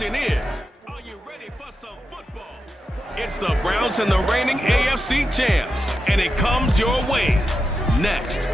question is, are you ready for some football? It's the Browns and the reigning AFC champs, and it comes your way next.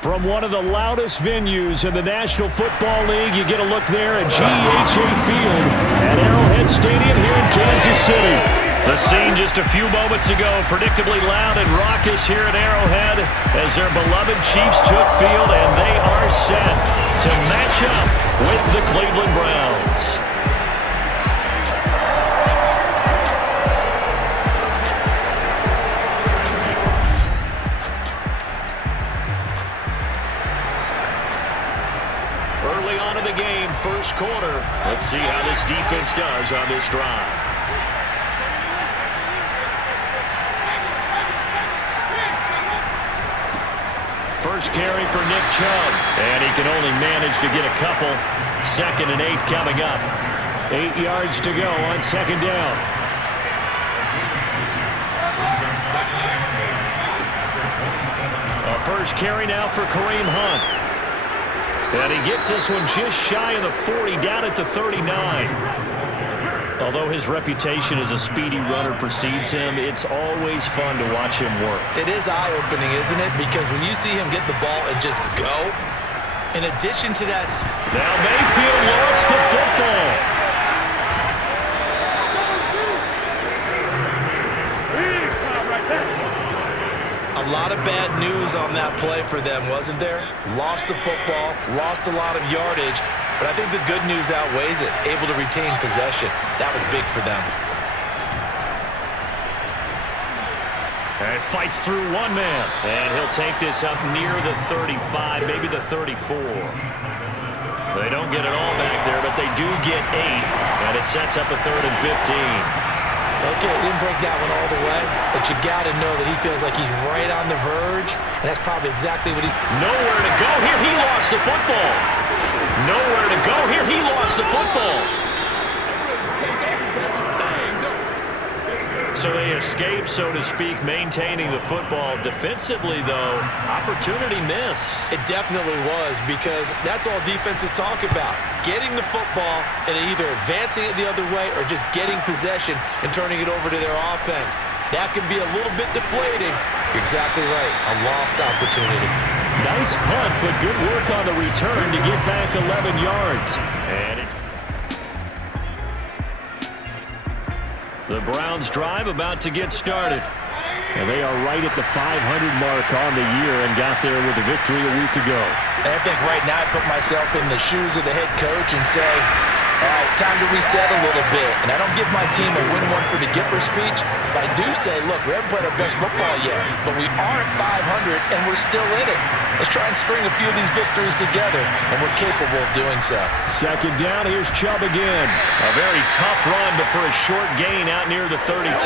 From one of the loudest venues in the National Football League, you get a look there at GEHA Field at Arrowhead Stadium here in Kansas City. The scene just a few moments ago, predictably loud and raucous here at Arrowhead as their beloved Chiefs took field, and they are set to match up with the Cleveland Browns. Early on in the game, first quarter. Let's see how this defense does on this drive. First carry for Nick Chubb, and he can only manage to get a couple. 2nd and 8 coming up. 8 yards to go on second down. A first carry now for Kareem Hunt. And he gets this one just shy of the 40, down at the 39. Although his reputation as a speedy runner precedes him, it's always fun to watch him work. It is eye-opening, isn't it? Because when you see him get the ball and just go, in addition to that... Now Mayfield lost the football. A lot of bad news on that play for them, wasn't there? Lost the football, lost a lot of yardage, but I think the good news outweighs it. Able to retain possession. That was big for them. And fights through one man. And he'll take this up near the 35, maybe the 34. They don't get it all back there, but they do get 8. And it sets up a 3rd and 15. Okay, he didn't break that one all the way, but you got to know that he feels like he's right on the verge, and that's probably exactly what he's... Nowhere to go here. He lost the football. Nowhere to go here. He lost the football. So they escape, so to speak, maintaining the football. Defensively, though, opportunity miss. It definitely was, because that's all defenses talk about. Getting the football and either advancing it the other way or just getting possession and turning it over to their offense. That can be a little bit deflating. You're exactly right. A lost opportunity. Nice punt, but good work on the return to get back 11 yards. And it's... The Browns drive about to get started. And they are right at the 500 mark on the year and got there with a victory a week ago. And I think right now I put myself in the shoes of the head coach and say, all right, time to reset a little bit. And I don't give my team a win one for the Gipper speech, but I do say, look, we haven't played our best football yet, but we are at 500 and we're still in it. Let's try and string a few of these victories together, and we're capable of doing so. Second down, here's Chubb again. A very tough run, but for a short gain out near the 32. 4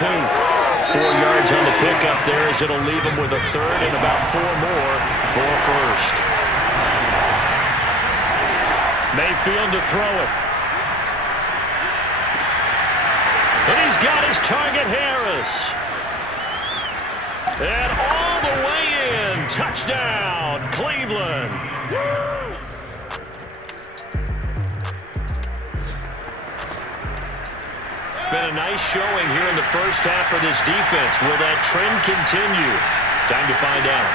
yards on the pickup there as it'll leave him with a 3rd and about 4 more for a first. Mayfield to throw it. And he's got his target, Harris. And all the way in. Touchdown, Cleveland. Been a nice showing here in the first half for this defense. Will that trend continue? Time to find out.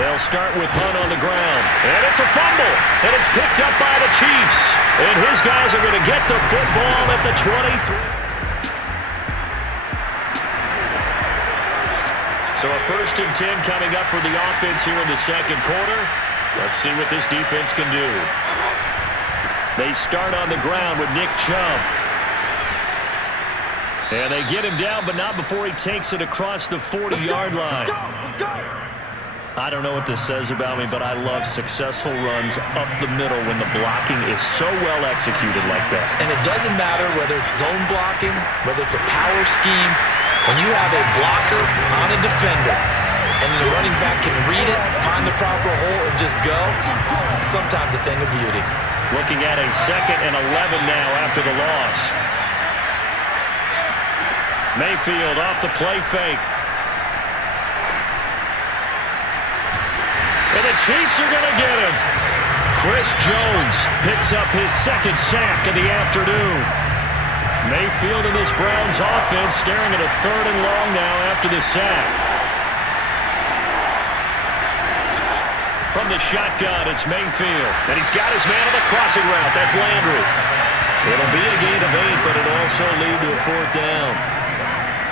They'll start with Hunt on the ground. And it's a fumble. And it's picked up by the Chiefs. And his guys are going to get the football at the 23. So a 1st and 10 coming up for the offense here in the second quarter. Let's see what this defense can do. They start on the ground with Nick Chubb. And they get him down, but not before he takes it across the 40-yard line. Let's go! I don't know what this says about me, but I love successful runs up the middle when the blocking is so well executed like that. And it doesn't matter whether it's zone blocking, whether it's a power scheme. When you have a blocker on a defender and the running back can read it, find the proper hole, and just go, sometimes a thing of beauty. Looking at a 2nd and 11 now after the loss. Mayfield off the play fake. And the Chiefs are going to get him. Chris Jones picks up his second sack of the afternoon. Mayfield and this Browns offense staring at a 3rd and long now after the sack. From the shotgun, it's Mayfield. And he's got his man on the crossing route. That's Landry. It'll be a gain of 8, but it'll also lead to a 4th down.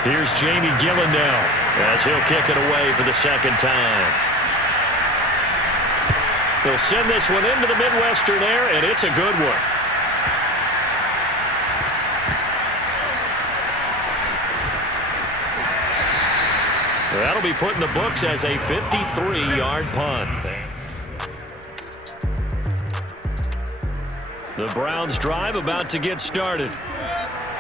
Here's Jamie Gillen now as he'll kick it away for the second time. He'll send this one into the Midwestern air, and it's a good one. That'll be put in the books as a 53-yard punt. The Browns drive about to get started.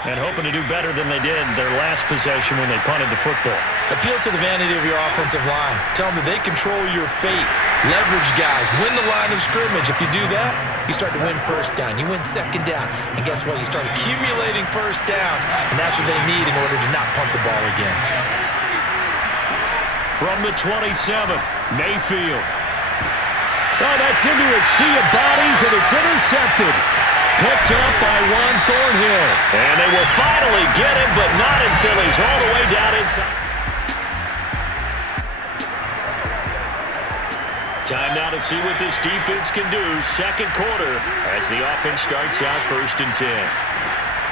And hoping to do better than they did their last possession when they punted the football. Appeal to the vanity of your offensive line. Tell them that they control your fate. Leverage guys. Win the line of scrimmage. If you do that, you start to win first down. You win second down. And guess what? You start accumulating first downs. And that's what they need in order to not punt the ball again. From the 27, Mayfield. Oh, that's into a sea of bodies, and it's intercepted. Picked up by Juan Thornhill. And they will finally get him, but not until he's all the way down inside. Time now to see what this defense can do. Second quarter as the offense starts out 1st and 10.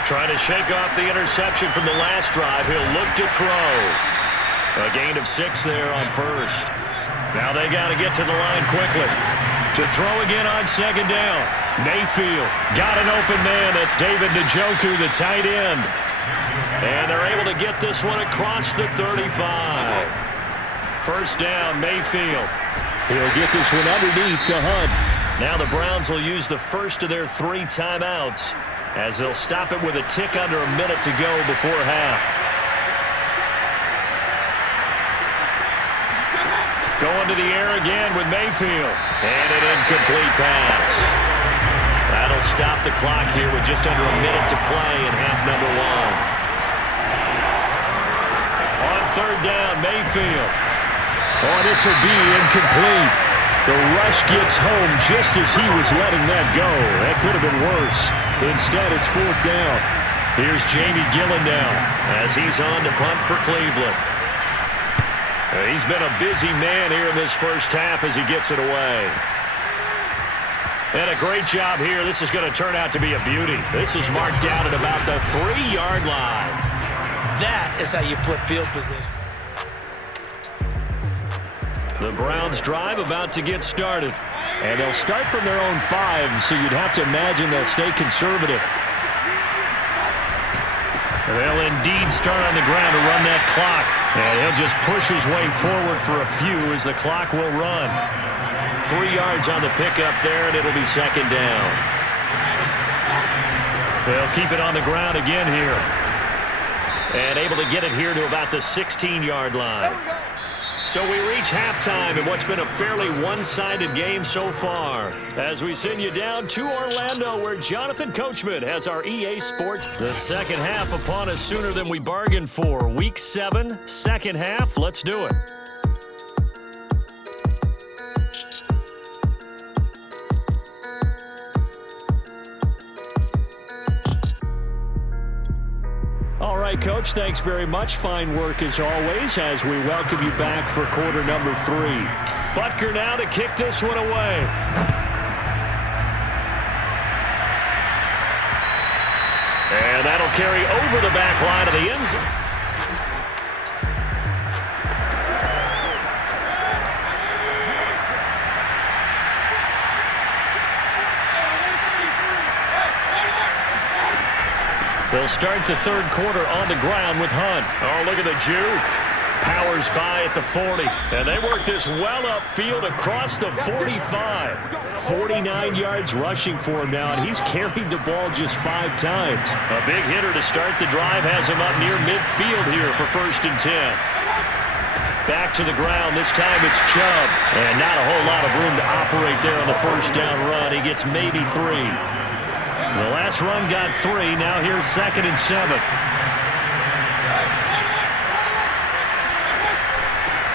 Trying to shake off the interception from the last drive. He'll look to throw. A gain of 6 there on 1st. Now they got to get to the line quickly. To throw again on 2nd down. Mayfield got an open man. That's David Njoku, the tight end. And they're able to get this one across the 35. 1st down, Mayfield. He'll get this one underneath to Hunt. Now the Browns will use the first of their 3 timeouts as they'll stop it with a tick under a minute to go before half. Going to the air again with Mayfield. And an incomplete pass. That'll stop the clock here with just under a minute to play in half number 1. On 3rd down, Mayfield. Oh, this will be incomplete. The rush gets home just as he was letting that go. That could have been worse. Instead, it's 4th down. Here's Jamie Gillen now as he's on to punt for Cleveland. He's been a busy man here in this first half as he gets it away. And a great job here. This is going to turn out to be a beauty. This is marked down at about the 3-yard line. That is how you flip field position. The Browns drive about to get started. And they'll start from their own 5, so you'd have to imagine they'll stay conservative. They'll indeed start on the ground to run that clock. And he'll just push his way forward for a few as the clock will run. 3 yards on the pickup there, and it'll be 2nd down. They'll keep it on the ground again here. And able to get it here to about the 16-yard line. So we reach halftime in what's been a fairly one-sided game so far. As we send you down to Orlando, where Jonathan Coachman has our EA Sports. The second half upon us sooner than we bargained for. Week 7, second half. Let's do it. All right, Coach, thanks very much. Fine work as always as we welcome you back for quarter number 3. Butker now to kick this one away. And that'll carry over the back line of the end zone. They'll start the third quarter on the ground with Hunt. Oh, look at the juke. Powers by at the 40. And they work this well upfield across the 45. 49 yards rushing for him now, and he's carried the ball just 5 times. A big hitter to start the drive has him up near midfield here for 1st and 10. Back to the ground. This time it's Chubb. And not a whole lot of room to operate there on the first down run. He gets maybe 3. The last run got 3. Now here's 2nd and 7.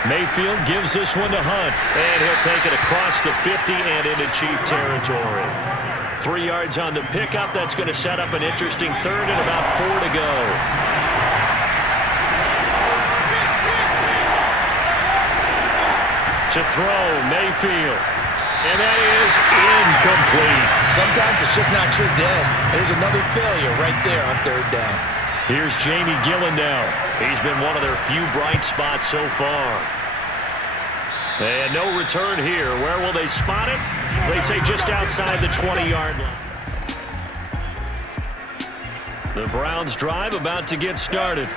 Mayfield gives this one to Hunt. And he'll take it across the 50 and into Chief territory. 3 yards on the pickup. That's going to set up an interesting third and about 4 to go. To throw, Mayfield. And that is incomplete. Sometimes it's just not your day. There's another failure right there on third down. Here's Jamie Gillen now. He's been one of their few bright spots so far. And no return here. Where will they spot it? They say just outside the 20-yard line. The Browns drive about to get started.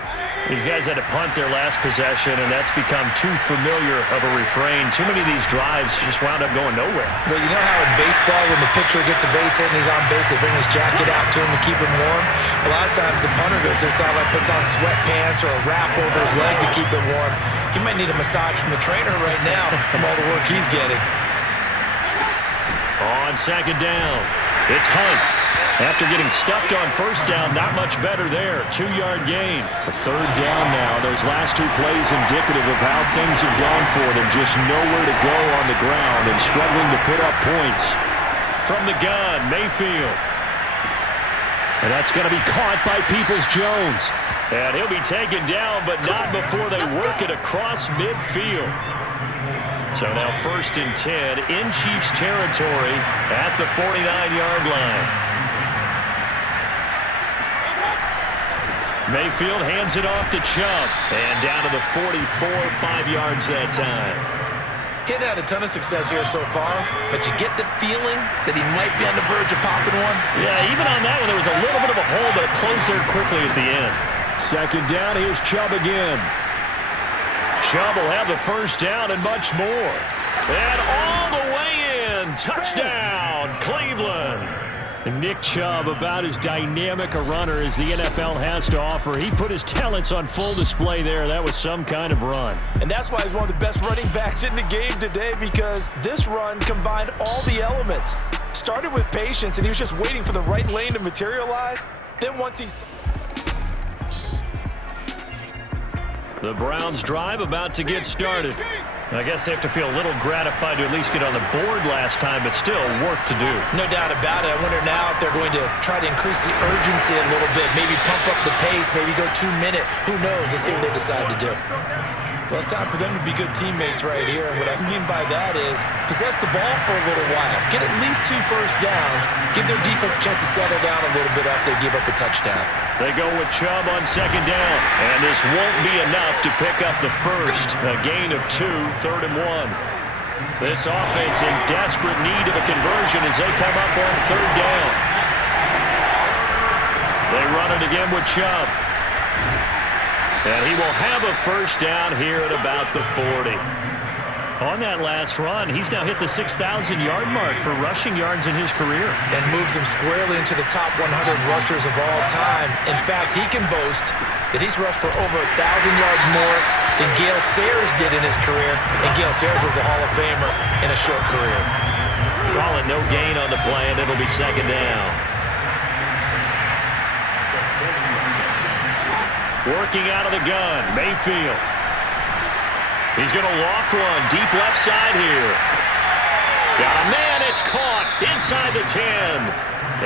These guys had to punt their last possession, and that's become too familiar of a refrain. Too many of these drives just wound up going nowhere. Well, you know how in baseball, when the pitcher gets a base hit and he's on base, they bring his jacket out to him to keep him warm? A lot of times the punter goes this out, like puts on sweatpants or a wrap over his leg to keep it warm. He might need a massage from the trainer right now from all the work he's getting. On second down, it's Hunt. After getting stuffed on first down, not much better there. 2-yard gain. A third down now. Those last 2 plays indicative of how things have gone for them. Just nowhere to go on the ground and struggling to put up points. From the gun, Mayfield. And that's going to be caught by Peoples-Jones. And he'll be taken down, but not before they work it across midfield. So now 1st and 10 in Chiefs territory at the 49-yard line. Mayfield hands it off to Chubb. And down to the 44, 5 yards that time. He's had a ton of success here so far, but you get the feeling that he might be on the verge of popping one. Yeah, even on that one, there was a little bit of a hole, but it closed there quickly at the end. Second down, here's Chubb again. Chubb will have the first down and much more. And all the way in. Touchdown, Cleveland. Nick Chubb, about as dynamic a runner as the NFL has to offer. He put his talents on full display there. That was some kind of run. And that's why he's one of the best running backs in the game today, because this run combined all the elements. Started with patience, and he was just waiting for the right lane to materialize. Then once he's... The Browns drive about to get started. I guess they have to feel a little gratified to at least get on the board last time, but still work to do. No doubt about it. I wonder now if they're going to try to increase the urgency a little bit, maybe pump up the pace, maybe go 2-minute. Who knows? Let's see what they decide to do. Well, it's time for them to be good teammates right here, and what I mean by that is possess the ball for a little while, get at least 2 first downs, give their defense a chance to settle down a little bit after they give up a touchdown. They go with Chubb on second down, and this won't be enough to pick up the first. A gain of 2, 3rd and 1. This offense in desperate need of a conversion as they come up on 3rd down. They run it again with Chubb. And he will have a first down here at about the 40. On that last run, he's now hit the 6,000-yard mark for rushing yards in his career. And moves him squarely into the top 100 rushers of all time. In fact, he can boast that he's rushed for over 1,000 yards more than Gale Sayers did in his career. And Gale Sayers was a Hall of Famer in a short career. Call it no gain on the play, and it'll be second down. Working out of the gun, Mayfield. He's going to loft one, deep left side here. Got a man, it's caught inside the 10.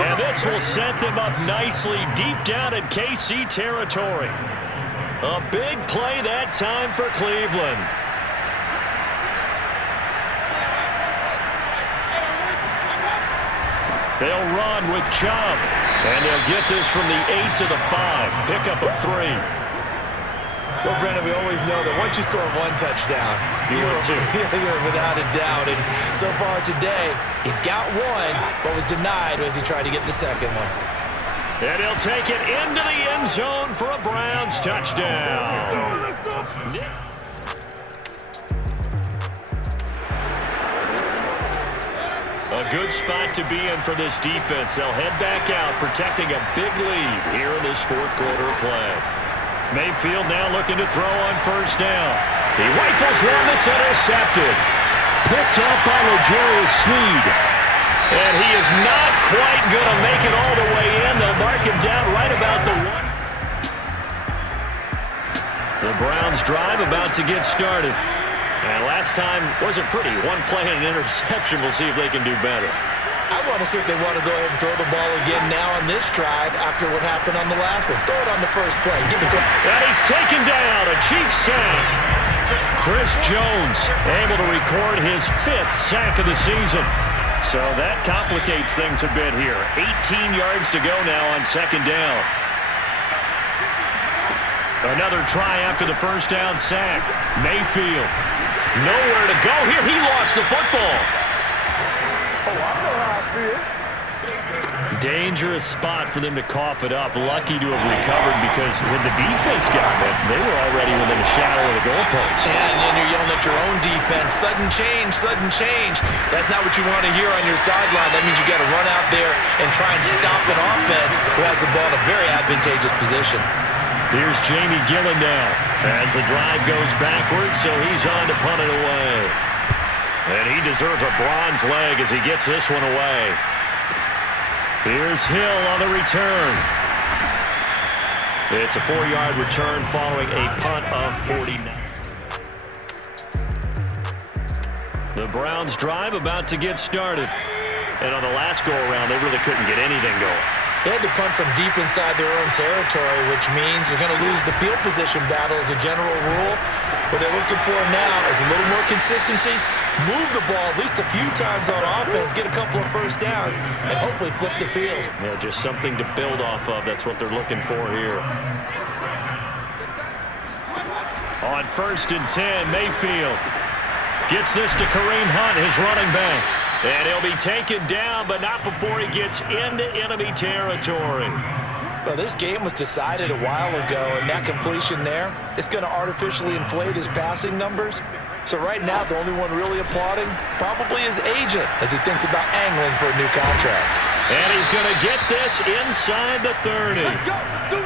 And this will set them up nicely deep down in KC territory. A big play that time for Cleveland. They'll run with Chubb. And they'll get this from the 8 to the 5. Pick up a 3. Well, Brennan, we always know that once you score 1 touchdown, you're without a doubt. And so far today, he's got 1, but was denied as he tried to get the second one. And he'll take it into the end zone for a Browns touchdown. A good spot to be in for this defense. They'll head back out, protecting a big lead here in this 4th quarter of play. Mayfield now looking to throw on first down. He rifles one that's intercepted. Picked off by L'Jarius Sneed. And he is not quite going to make it all the way in. They'll mark him down right about the 1. The Browns drive about to get started. And last time wasn't pretty. One play and an interception. We'll see if they can do better. I want to see if they want to go ahead and throw the ball again now on this drive after what happened on the last one. Throw it on the first play. Give it and he's taken down. A Chiefs sack. Chris Jones able to record his 5th sack of the season. So that complicates things a bit here. 18 yards to go now on 2nd down. Another try after the first down sack. Mayfield. Nowhere to go here. He lost the football. Dangerous spot for them to cough it up. Lucky to have recovered because had the defense gotten it, they were already within a shadow of the goalpost. Yeah, and then you're yelling at your own defense. Sudden change, sudden change. That's not what you want to hear on your sideline. That means you got to run out there and try and stop an offense who has the ball in a very advantageous position. Here's Jamie Gillen now as the drive goes backwards, so he's on to punt it away. And he deserves a bronze leg as he gets this one away. Here's Hill on the return. It's a 4-yard return following a punt of 49. The Browns drive about to get started. And on the last go-around, they really couldn't get anything going. They had to punt from deep inside their own territory, which means they're going to lose the field position battle as a general rule. What they're looking for now is a little more consistency, move the ball at least a few times on offense, get a couple of first downs, and hopefully flip the field. Yeah, just something to build off of. That's what they're looking for here. On 1st and 10, Mayfield gets this to Kareem Hunt, his running back. And he'll be taken down, but not before he gets into enemy territory. Well, this game was decided a while ago, and that completion there, it's going to artificially inflate his passing numbers. So right now, the only one really applauding probably his agent as he thinks about angling for a new contract. And he's going to get this inside the 30. Let's go. Do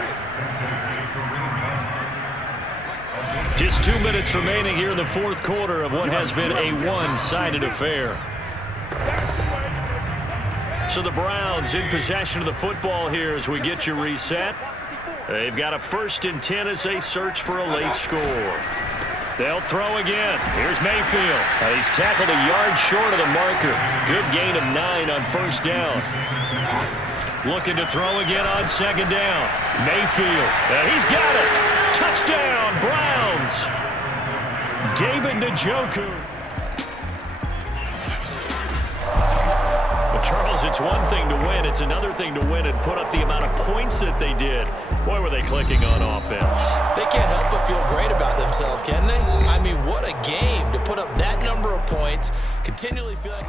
this. Just 2 minutes remaining here in the 4th quarter of what has been a one-sided affair. So the Browns in possession of the football here as we get you reset. They've got a 1st and 10 as they search for a late score. They'll throw again. Here's Mayfield. He's tackled a yard short of the marker. Good gain of 9 on 1st down. Looking to throw again on 2nd down. Mayfield. He's got it. Touchdown, Browns. David Njoku. Charles, it's one thing to win. It's another thing to win and put up the amount of points that they did. Boy, were they clicking on offense. They can't help but feel great about themselves, can they? I mean, what a game to put up that number of points, continually feel like